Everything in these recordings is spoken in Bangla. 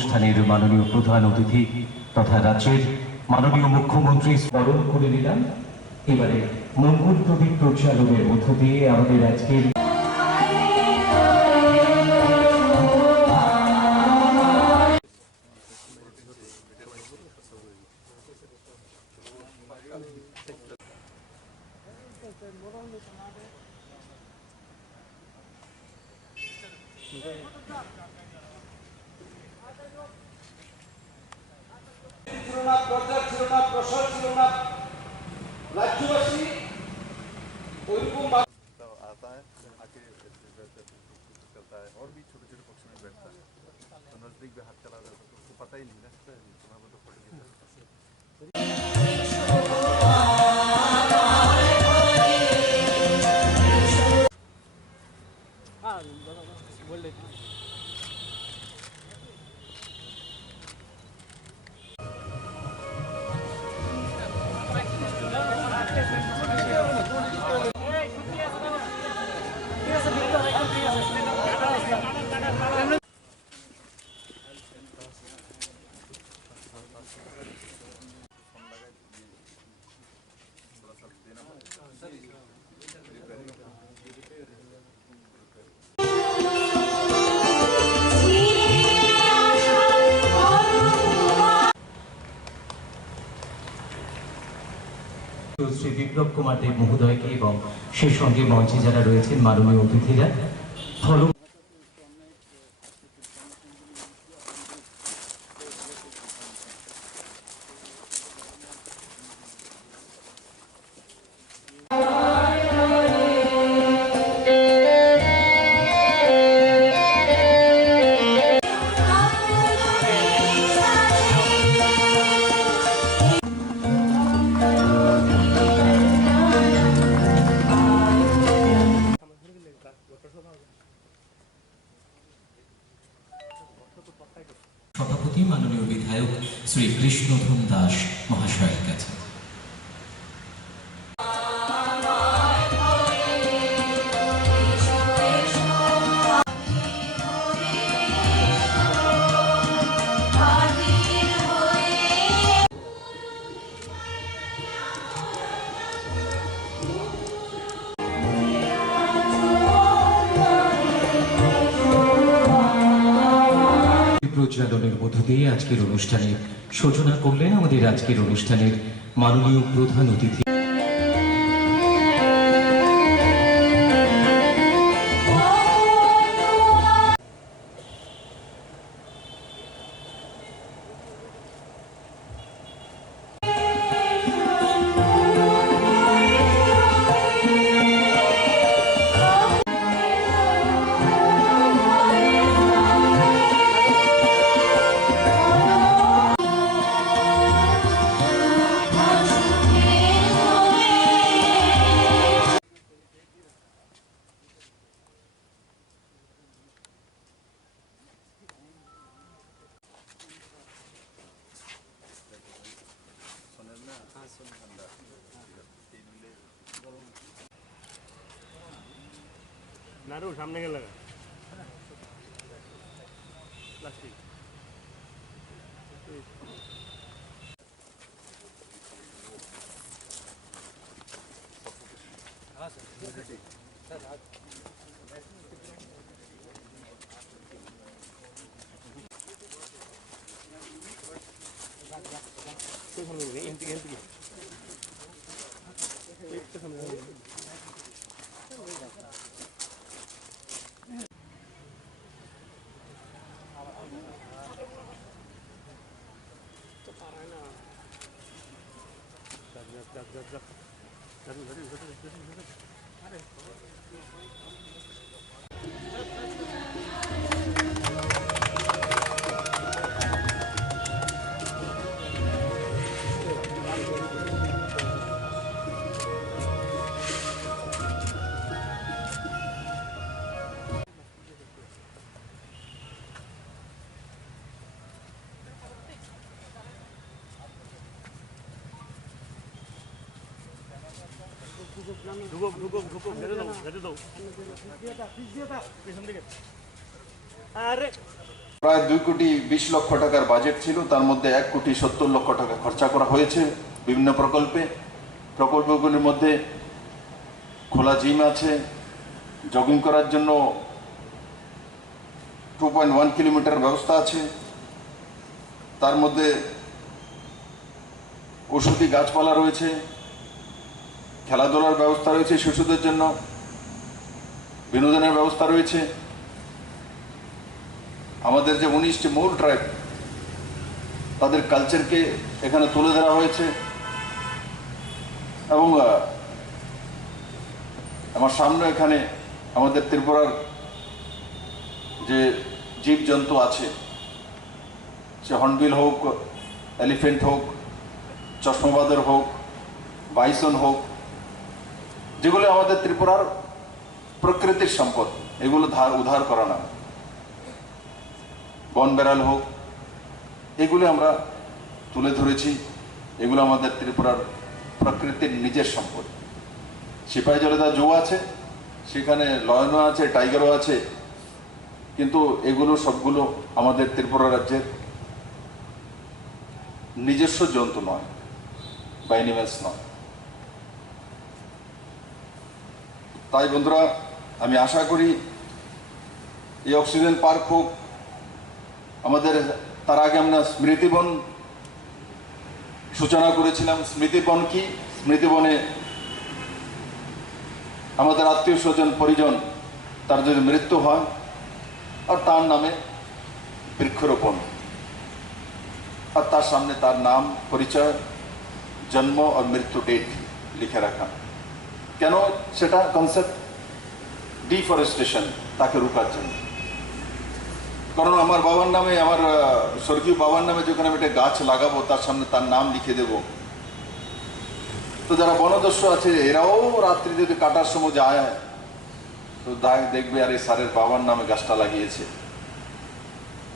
অনুষ্ঠানের মাননীয় প্রধান অতিথি তথা রাজ্যের মাননীয় মুখ্যমন্ত্রী স্মরণ করে নিলাম। এবারে মঙ্গল প্রদীপ প্রজ্বালনের মধ্য দিয়ে আমাদের আজকের ছিল না, প্রচার ছিল না, প্রসার ছিল না, রাজ্যবাসী ওইরকম आता है आके करता है और भी छोटे छोटे पक्षी में बैठता है तो नजदीक भी हाथ चला जाता है तो उसको पता ही नहीं ना तुम्हें वो तो फोटो खींचा শ্রী বিপ্লব কুমার দেব মহোদয়কে এবং সেই সঙ্গে মঞ্চে যারা রয়েছেন মাননীয় অতিথিরা ফলো সভাপতি মাননীয় বিধায়ক শ্রী কৃষ্ণধন দাস মহাশয়ের কাছে। প্রজ্বালনের মধ্য দিয়ে আজকের অনুষ্ঠানের সূচনা করলেন আমাদের আজকের অনুষ্ঠানের মাননীয় প্রধান অতিথি। নারু সামনে গেলে প্লাস্টিক ঢুকো ঘেরে দাও পেছন দিকে আরে প্রায় 2,20,00,000 টাকার বাজেট ছিল, তার মধ্যে 1,70,00,000 টাকা খরচা করা হয়েছে বিভিন্ন প্রকল্পগুলির মধ্যে খোলা জিম আছে, জগিং করার জন্য 2.1 কিলোমিটার ব্যবস্থা আছে, তার মধ্যে ঔষধি গাছপালা রয়েছে, খেলাধুলার ব্যবস্থা রয়েছে, শিশুদের জন্য বিনোদনের ব্যবস্থা রয়েছে। আমাদের যে 19টি মূল ট্রাইব, তাদের কালচারকে এখানে তুলে ধরা হয়েছে। এবং আমার সামনে এখানে আমাদের ত্রিপুরার যে জীবজন্তু আছে, সে হর্নবিল হোক, এলিফেন্ট হোক, চশমাবাদর হোক, বাইসন হোক, যেগুলো আমাদের ত্রিপুরার প্রকৃতির সম্পদ, এগুলো উদ্ধার করা না। বন বেড়াল হোক, এগুলো আমরা তুলে ধরেছি। এগুলো আমাদের ত্রিপুরার প্রকৃতির নিজের সম্পদ। সিপাহী জলেদা জু আছে, সেখানে লয়নও আছে, টাইগারও আছে, কিন্তু এগুলো সবগুলো আমাদের ত্রিপুরা রাজ্যের নিজস্ব জন্তু নয় বা অ্যানিমেলস নয়। তাই বন্ধুরা, আমি আশা করি এই অক্সিজেন পার্ক হোক, আমাদের তার আগে আমরা স্মৃতিবন সূচনা করেছিলাম। স্মৃতিবন কি? স্মৃতিবনে আমাদের আত্মীয় স্বজন পরিজন তার যদি মৃত্যু হয়, আর তার নামে বৃক্ষরোপণ, আর তার সামনে তার নাম, পরিচয়, জন্ম আর মৃত্যু ডেট লিখে রাখা। কেন সেটা কনসেপ্ট? ডিফরেস্টেশন, তাকে রোকার জন্য। কারণ আমার বাবার নামে, আমার স্বর্গীয় বাবার নামে যখন আমি একটা গাছ লাগাবো, তার সামনে তার নাম লিখে দেব, তো যারা বনদস্যু আছে এরাও রাত্রি যদি কাটার সময় যায়, তো দেখবে আর এই স্যারের বাবার নামে গাছটা লাগিয়েছে।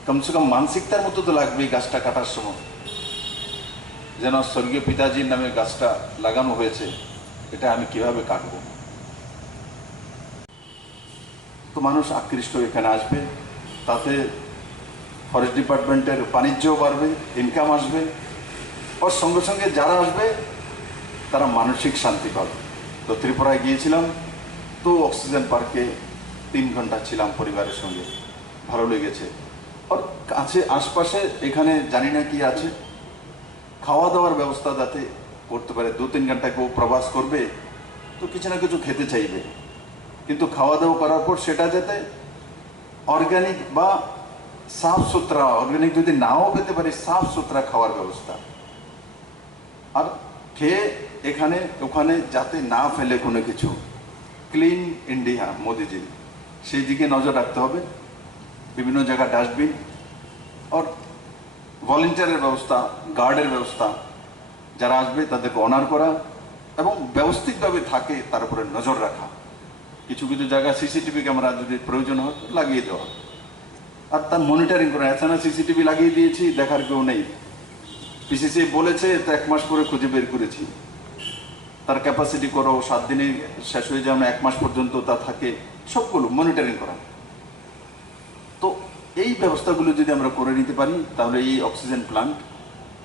কমসে কম মানসিকতার মতো তো লাগবে এই গাছটা কাটার সময়, যেন স্বর্গীয় পিতাজির নামে গাছটা লাগানো হয়েছে, এটা আমি কিভাবে কাটবো। তো মানুষ আকৃষ্ট এখানে আসবে, তাতে ফরেস্ট ডিপার্টমেন্টের বাণিজ্যও বাড়বে, ইনকাম আসবে, ওর সঙ্গে সঙ্গে যারা আসবে তারা মানসিক শান্তি পাবে। তো ত্রিপুরায় গিয়েছিলাম, তো অক্সিজেন পার্কে 3 ঘন্টা ছিলাম পরিবারের সঙ্গে, ভালো লেগেছে। আর কাছে আশপাশে এখানে জানি না কি আছে, খাওয়া দাওয়ার ব্যবস্থা যাতে করতে পারে। 2-3 ঘন্টা কেউ প্রবাস করবে, তো কিছু না কিছু খেতে চাইবে, কিন্তু খাওয়া দাওয়া করার পর সেটা যাতে অর্গানিক বা সাফ সুতরা, অর্গানিক যদি নাও পেতে পারি, সাফ সুতরা খাওয়ার ব্যবস্থা। আর খেয়ে এখানে ওখানে যাতে না ফেলে কোনো কিছু। ক্লিন ইন্ডিয়া মোদিজি, সেই দিকে নজর রাখতে হবে। বিভিন্ন জায়গায় ডাস্টবিন আর ভলেন্টিয়ারের ব্যবস্থা, গার্ডের ব্যবস্থা, যারা আসবে তাদেরকে অনার করা এবং ব্যবস্থিতভাবে থাকে তার উপরে নজর রাখা। কিছু কিছু জায়গায় সিসিটিভি ক্যামেরা যদি প্রয়োজন হয় লাগিয়ে দেওয়া, আর তার মনিটরিং করা। এছাড়া সিসিটিভি লাগিয়ে দিয়েছি, দেখার কেউ নেই, পিসিসি বলেছে, তো 1 মাস পরে খুঁজে বের করেছি। তার ক্যাপাসিটি করো, 7 দিনে শেষ হয়ে যায় না, 1 মাস পর্যন্ত তা থাকে, সবগুলো মনিটরিং করা। তো এই ব্যবস্থাগুলো যদি আমরা করে নিতে পারি, তাহলে এই অক্সিজেন প্লান্ট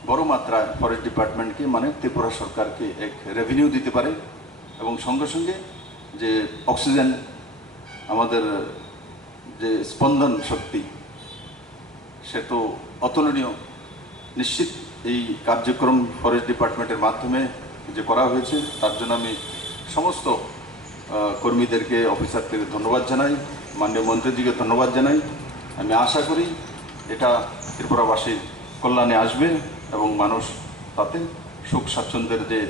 বড় মাত্রায় ফরেস্ট ডিপার্টমেন্টকে, মানে ত্রিপুরা সরকারকে এক রেভিনিউ দিতে পারে, এবং সঙ্গে সঙ্গে যে অক্সিজেন আমাদের যে স্পন্দন শক্তি, সে তো অতুলনীয়। নিশ্চিত এই কার্যক্রম ফরেস্ট ডিপার্টমেন্টের মাধ্যমে যে করা হয়েছে, তার জন্য আমি সমস্ত কর্মীদেরকে, অফিসারদেরকে ধন্যবাদ জানাই, মাননীয় মন্ত্রীজিকে ধন্যবাদ জানাই। আমি আশা করি এটা ত্রিপুরাবাসীর কল্যাণে আসবে এবং মানুষ তাতে সুখ স্বাচ্ছন্দ্যের যে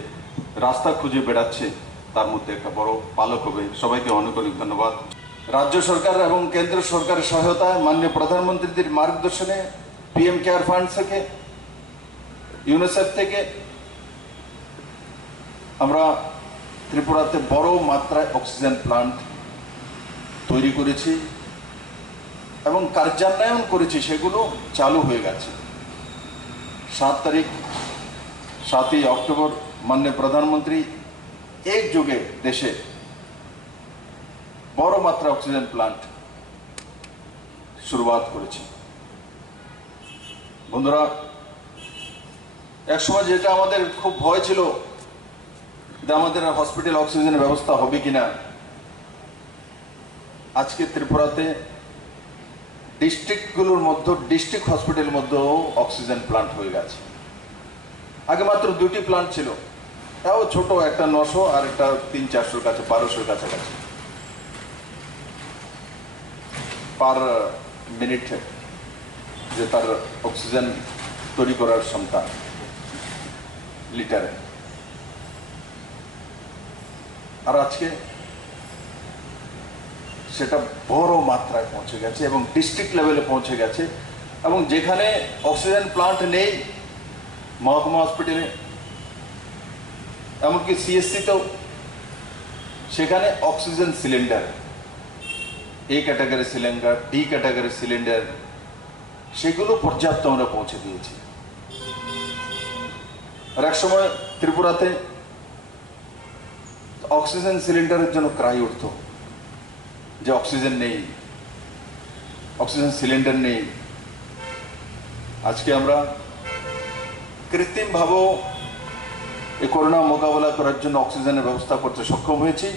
রাস্তা খুঁজে বেড়াচ্ছে, তার মধ্যে একটা বড় পালক হবে। সবাইকে অনেক অনেক ধন্যবাদ। রাজ্য সরকার এবং কেন্দ্র সরকারের সহায়তায়, মাননীয় প্রধানমন্ত্রীদের মার্গদর্শনে, PM কেয়ার ফান্ড থেকে, ইউনিসেফ থেকে আমরা ত্রিপুরাতে বড় মাত্রায় অক্সিজেন প্লান্ট তৈরি করেছি এবং কার্যান্বয়ন করেছি, সেগুলো চালু হয়ে গেছে। 7 অক্টোবর মাননীয় প্রধানমন্ত্রী একযোগে দেশে বড় মাত্রা অক্সিজেন প্লান্ট শুরুয়াত করেছে। বন্ধুরা, একসময় যেটা আমাদের খুব ভয় ছিল যে আমাদের হসপিটাল অক্সিজেনের ব্যবস্থা হবে কিনা, আজকে ত্রিপুরাতে ডিস্ট্রিক্টগুলোর মধ্যে ডিস্ট্রিক্ট হসপিটালের মধ্যেও অক্সিজেন প্লান্ট হয়ে গেছে। আগে মাত্র 2টি প্লান্ট ছিল, তাও ছোট, একটা 900 আর একটা 300-400 কাছে 1200 কাছাকাছি পার মিনিট, যে তার অক্সিজেন তৈরি করার ক্ষমতা লিটারে। আর আজকে সেটা বড় মাত্রায় পৌঁছে গেছে এবং ডিস্ট্রিক্ট লেভেলে পৌঁছে গেছে, এবং যেখানে অক্সিজেন প্লান্ট নেই মহকুমা হসপিটালে, এমনকি সিএসসিতেও, সেখানে oxygen cylinder, A category cylinder, D category cylinder, সেগুলো পর্যাপ্ত আমরা পৌঁছে দিয়েছি। আর এক সময় ত্রিপুরাতে অক্সিজেন সিলিন্ডারের জন্য ক্রাই উঠত যে অক্সিজেন নেই, অক্সিজেন সিলিন্ডার নেই। আজকে আমরা কৃত্রিমভাবেও এই করোনা মোকাবেলা করার জন্য অক্সিজেনের ব্যবস্থা করতে সক্ষম হয়েছি।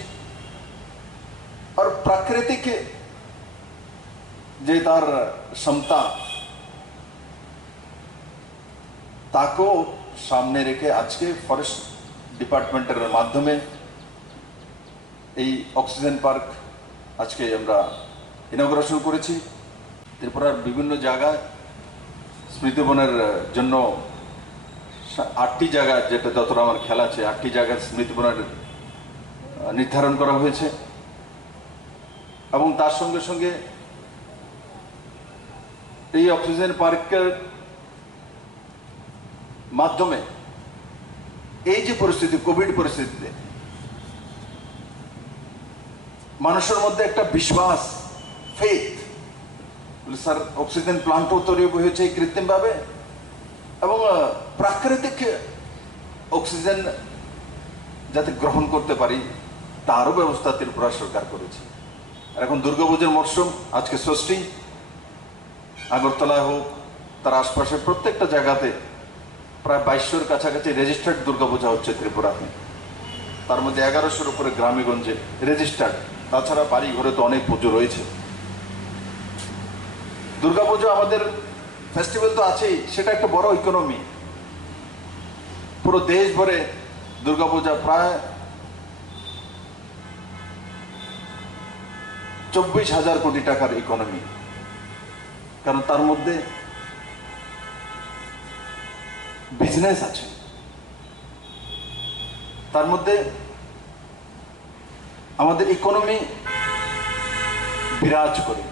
আর প্রাকৃতিক যে তার ক্ষমতা, তাকেও সামনে রেখে আজকে ফরেস্ট ডিপার্টমেন্টের মাধ্যমে এই অক্সিজেন পার্ক আজকে আমরা ইনগ্রেশন করেছি। ত্রিপুরার বিভিন্ন জায়গায় স্মৃতিবনের জন্য 8টি জায়গা, যেটা যতটা আমার খেয়াল আছে, 8টি জায়গায় স্মৃতিবনের নির্ধারণ করা হয়েছে। এবং তার সঙ্গে সঙ্গে এই অক্সিজেন পার্কের মাধ্যমে এই যে পরিস্থিতি, কোভিড পরিস্থিতিতে মানুষের মধ্যে একটা বিশ্বাস, ফেথ, স্যার অক্সিজেন প্লান্টও তৈরি হয়েছে কৃত্রিমভাবে, এবং প্রাকৃতিক অক্সিজেন যাতে গ্রহণ করতে পারি তারও ব্যবস্থা ত্রিপুরা সরকার করেছে। আর এখন দুর্গাপূজার মরশুম, আজকে ষষ্ঠী, আগরতলায় হোক তার আশপাশের প্রত্যেকটা জায়গাতে প্রায় 2200-র কাছাকাছি রেজিস্টার্ড দুর্গাপূজা হচ্ছে ত্রিপুরাতে। তার মধ্যে 1100-র উপরে গ্রামেগঞ্জে রেজিস্টার্ড, তাছাড়া বাড়ি ঘরে তো অনেক পুজো রয়েছে। দুর্গাপুজো আমাদের ফেস্টিভ্যাল তো আছেই, সেটা একটা বড় ইকোনমি। পুরো দেশ ভরে দুর্গাপূজা প্রায় 24,000 কোটি টাকার ইকোনমি, কারণ তার মধ্যে বিজনেস আছে, তার মধ্যে আমাদের ইকোনমি বিরাজ করে।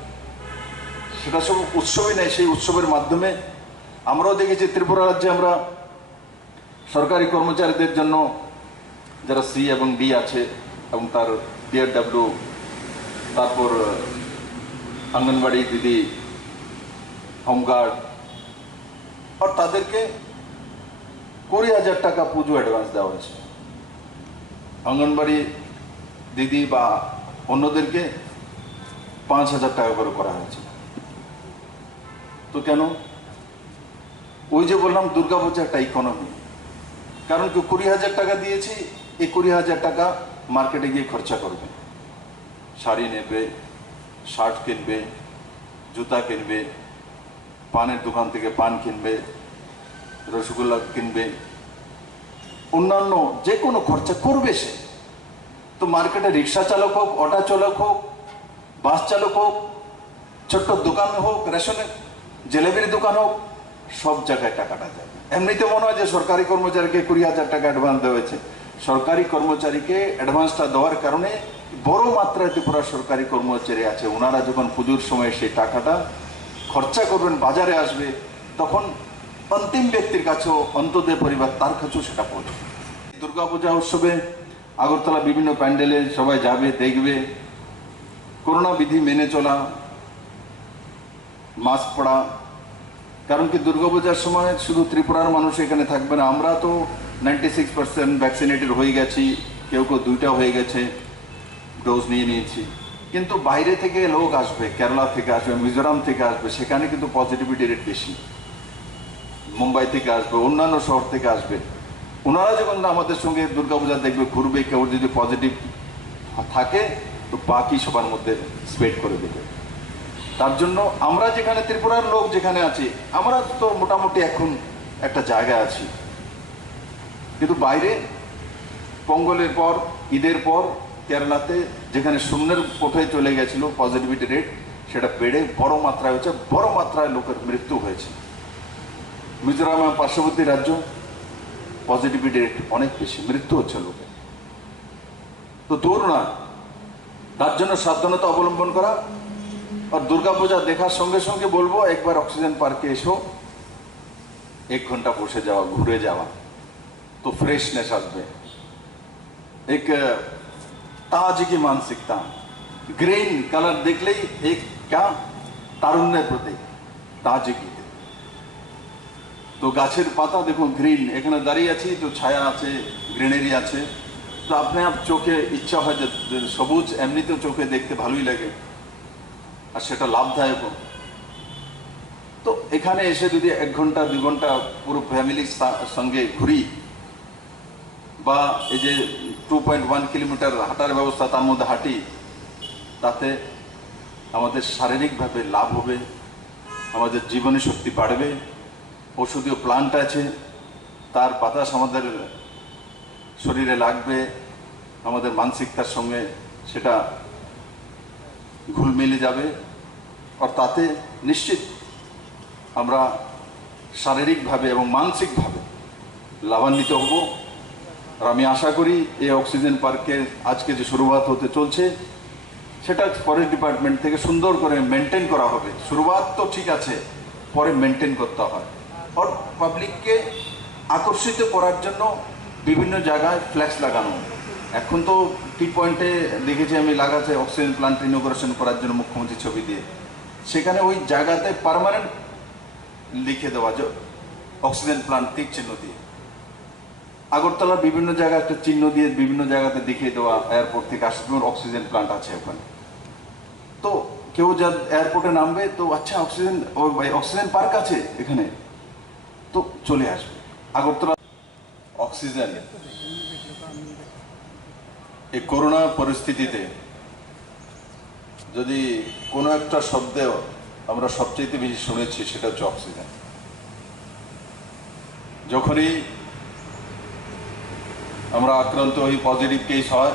সেটা সব উৎসবই নেই, সেই উৎসবের মাধ্যমে আমরাও দেখেছি ত্রিপুরা রাজ্যে আমরা সরকারি কর্মচারীদের জন্য যারা সি এবং ডি আছে এবং তার ডিআরডব্লিউ, তারপর অঙ্গনবাড়ি দিদি, হোমগার্ড, আর তাদেরকে 20,000 টাকা পুজো অ্যাডভান্স দেওয়া হয়েছে। অঙ্গনবাড়ি দিদি বা অন্যদেরকে 5,000 টাকা করে করা হয়েছে। তো কেন? ওই যে বললাম দুর্গাপূজা একটা ইকোনমি, কারণ কেউ 20,000 টাকা দিয়েছি, এই 20,000 টাকা মার্কেটে গিয়ে খরচা করবে, শাড়ি নেবে, শার্ট কিনবে, জুতা কিনবে, পানের দোকান থেকে পান কিনবে, রসগোল্লা কিনবে, অন্যান্য যে কোনো খরচা করবে সে। তো মার্কেটে রিক্সা চালক হোক, অটো চালক হোক, বাস চালক হোক, ছোট্ট দোকান হোক, রেশনের জেলেবির দোকান হোক, সব জায়গায় টাকাটা যাবে। এমনিতে মনে হয় যে সরকারি কর্মচারীকে 20,000 টাকা অ্যাডভান্স দেওয়া হয়েছে। সরকারি কর্মচারীকে অ্যাডভান্সটা দেওয়ার কারণে বড় মাত্রায় ত্রিপুরা সরকারি কর্মচারী আছে, ওনারা যখন পুজোর সময় সেই টাকাটা খরচা করবেন, বাজারে আসবে, তখন অন্তিম ব্যক্তির কাছেও, অন্তদের পরিবার তার কাছেও সেটা পৌঁছবে। দুর্গাপূজা উৎসবে আগরতলা বিভিন্ন প্যান্ডেলে সবাই যাবে, দেখবে, করোনা বিধি মেনে চলা, মাস্ক পরা। কারণ কি দুর্গাপূজার সময় শুধু ত্রিপুরার মানুষ এখানে থাকবে না, আমরা তো 96% ভ্যাকসিনেটেড হয়ে গেছি, কেউ কেউ 2টা হয়ে গেছে, ডোজ নিয়ে নিয়েছি। কিন্তু বাইরে থেকে লোক আসবে, কেরালা থেকে আসবে, মিজোরাম থেকে আসবে, সেখানে কিন্তু পজিটিভিটি রেট বেশি। মুম্বাই থেকে আসবে, অন্যান্য শহর থেকে আসবে, ওনারা যখন আমাদের সঙ্গে দুর্গাপূজা দেখবে, ঘুরবে, কেউ যদি পজিটিভ থাকে তো বাকি সবার মধ্যে স্প্রেড করে দেবে। তার জন্য আমরা যেখানে ত্রিপুরার লোক যেখানে আছি, আমরা তো মোটামুটি এখন একটা জায়গায় আছি, কিন্তু বাইরে পঙ্গলের পর, ঈদের পর কেরালাতে যেখানে শূন্যের কোঠায় চলে গেছিল পজিটিভিটি রেট, সেটা বেড়ে বড় মাত্রায় হচ্ছে, বড় মাত্রায় লোকের মৃত্যু হয়েছে। মিজোরাম পার্শ্ববর্তী রাজ্য, পজিটিভিটি রেট অনেক বেশি, মৃত্যু হচ্ছে লোকের। তো দূর না, তার জন্য সাবধানতা অবলম্বন করা। আর দুর্গাপূজা দেখার সঙ্গে সঙ্গে বলবো একবার অক্সিজেন পার্কে এসো, 1 ঘন্টা বসে যাওয়া, ঘুরে যাওয়া, তো फ्रेशनेस আসবে। एक ताजगी मानसिकता, ग्रीन कलर देखलेই एक क्या তারুণ্যের প্রতীক, তাজগি। তো গাছের পাতা দেখুন গ্রিন, এখানে দাঁড়িয়ে আছি তো ছায়া আছে, গ্রিনারি আছে, তো আপনি আপ চোখে ইচ্ছা হয় যে সবুজ এমনিতেও চোখে দেখতে ভালোই লাগে, আর সেটা লাভদায়ক। তো এখানে এসে যদি 1 ঘন্টা 2 ঘন্টা পুরো ফ্যামিলির সঙ্গে ঘুরি, বা এই যে 2.1 কিলোমিটার হাঁটার ব্যবস্থা, তার মধ্যে হাঁটি, তাতে আমাদের শারীরিকভাবে লাভ হবে, আমাদের জীবনী শক্তি বাড়বে। ঔষধীয় প্লান্ট আছে, তার বাতাস আমাদের শরীরে লাগবে, আমাদের মানসিকতার সঙ্গে সেটা ঘুল মিলে যাবে, আর তাতে নিশ্চিত আমরা শারীরিকভাবে এবং মানসিকভাবে লাভান্বিত হব। আর আমি আশা করি এই অক্সিজেন পার্কে আজকে যে শুরুয়াত হতে চলছে, সেটা ফরেস্ট ডিপার্টমেন্ট থেকে সুন্দর করে মেনটেন করা হবে। শুরুয়াত তো ঠিক আছে, পরে মেনটেন করতে হয়। আর পাবলিককে আকর্ষিত করার জন্য বিভিন্ন জায়গায় ফ্ল্যাক্স লাগানো, এখন তো টি পয়েন্টে দেখেছি আমি লাগাচ্ছে অক্সিজেন প্লান্ট ইনোগ্রেশন করার জন্য মুখ্যমন্ত্রী ছবি দিয়ে, সেখানে ওই জায়গাতে পার্মানেন্ট লিখে দেওয়া যে অক্সিজেন প্লান্ট তীর চিহ্ন দিয়ে, আগরতলার বিভিন্ন জায়গায় একটা চিহ্ন দিয়ে বিভিন্ন জায়গাতে দেখিয়ে দেওয়া, এয়ারপোর্ট থেকে আসবে অক্সিজেন প্লান্ট আছে ওখানে। তো কেউ যা এয়ারপোর্টে নামবে তো আচ্ছা অক্সিজেন পার্ক আছে এখানে, তো চলে আসবে। আগরতলা অক্সিজেন এই করোনা পরিস্থিতিতে যদি কোনো একটা শব্দে আমরা সবচেয়ে বেশি শুনেছি, সেটা হচ্ছে অক্সিজেন। যখনই আমরা আক্রান্ত হই, পজিটিভ কেস হয়,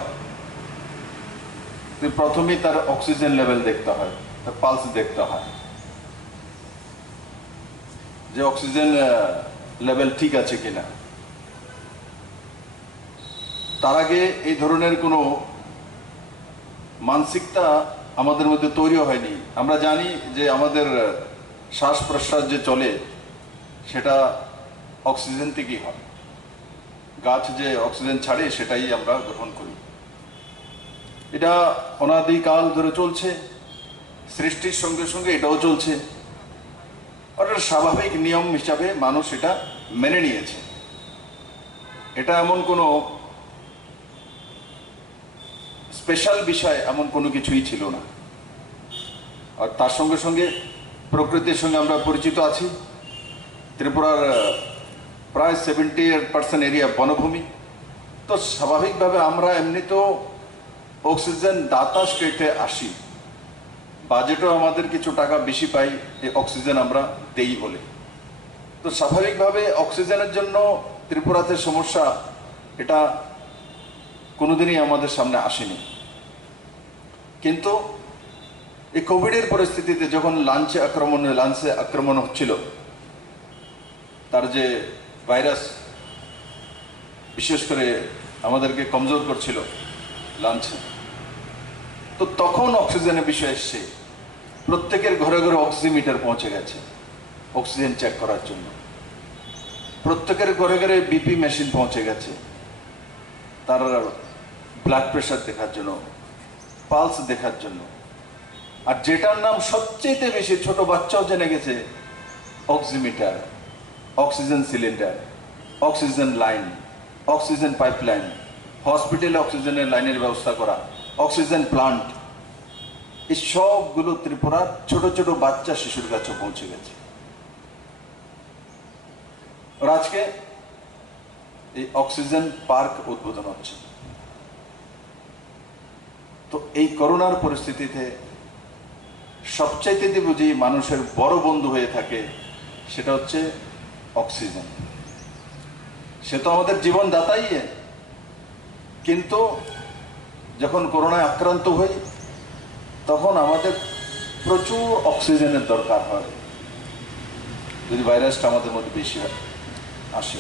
প্রথমেই তার অক্সিজেন লেভেল দেখতে হয়, তার পালস দেখতে হয় যে অক্সিজেন লেভেল ঠিক আছে কিনা। তার আগে এই ধরনের কোনো মানসিকতা আমাদের মধ্যে তৈরি হয়নি। আমরা জানি যে আমাদের শ্বাস প্রশ্বাস যে চলে সেটা অক্সিজেন থেকেই হয়, গাছ যে অক্সিজেন ছাড়ে সেটাই আমরা গ্রহণ করি। এটা অনাদিকাল ধরে চলছে, সৃষ্টির সঙ্গে সঙ্গে এটাও চলছে, অর্থাৎ স্বাভাবিক নিয়ম হিসাবে মানুষ এটা মেনে নিয়েছে। এটা এমন কোনো স্পেশাল বিষয়, এমন কোনো কিছুই ছিল না। আর তার সঙ্গে সঙ্গে প্রকৃতির সঙ্গে আমরা পরিচিত আছি। ত্রিপুরার প্রায় 70% এরিয়া বনভূমি, তো স্বাভাবিকভাবে আমরা এমনিতেও অক্সিজেন দাতা স্টেটে আসি, বাজেটও আমাদের কিছু টাকা বেশি পাই এই অক্সিজেন আমরা দেই বলে। তো স্বাভাবিকভাবে অক্সিজেনের জন্য ত্রিপুরাতে সমস্যা এটা কোনোদিনই আমাদের সামনে আসেনি। কিন্তু এই কোভিডের পরিস্থিতিতে যখন লাঞ্চে আক্রমণ হচ্ছিল, তার যে ভাইরাস বিশেষ করে আমাদেরকে কমজোর করছিল লাঞ্চে, তো তখন অক্সিজেনের বিষয় এসছে। প্রত্যেকের ঘরে ঘরে অক্সিমিটার পৌঁছে গেছে অক্সিজেন চেক করার জন্য, প্রত্যেকের ঘরে ঘরে বিপি মেশিন পৌঁছে গেছে তার ব্লাড প্রেশার দেখার জন্য, পালস দেখার জন্য। আর যেটার নাম সবচেয়ে বেশি ছোট বাচ্চাও জেনে গেছে, oximeter, oxygen cylinder, oxygen line, oxygen pipeline, হসপিটালে অক্সিজেনের লাইনের ব্যবস্থা করা, অক্সিজেন প্লান্ট, এই সবগুলো ত্রিপুরার ছোট ছোট বাচ্চা শিশুর কাছে পৌঁছে গেছে। আর আজকে এই অক্সিজেন পার্ক উদ্বোধন হচ্ছে। তো এই করোনার পরিস্থিতিতে সবচাইতে যদি বুঝি মানুষের বড় বন্ধু হয়ে থাকে সেটা হচ্ছে অক্সিজেন। সে তো আমাদের জীবনদাতাই, কিন্তু যখন করোনায় আক্রান্ত হই তখন আমাদের প্রচুর অক্সিজেনের দরকার হয় যদি ভাইরাসটা আমাদের মধ্যে বেশি আসে।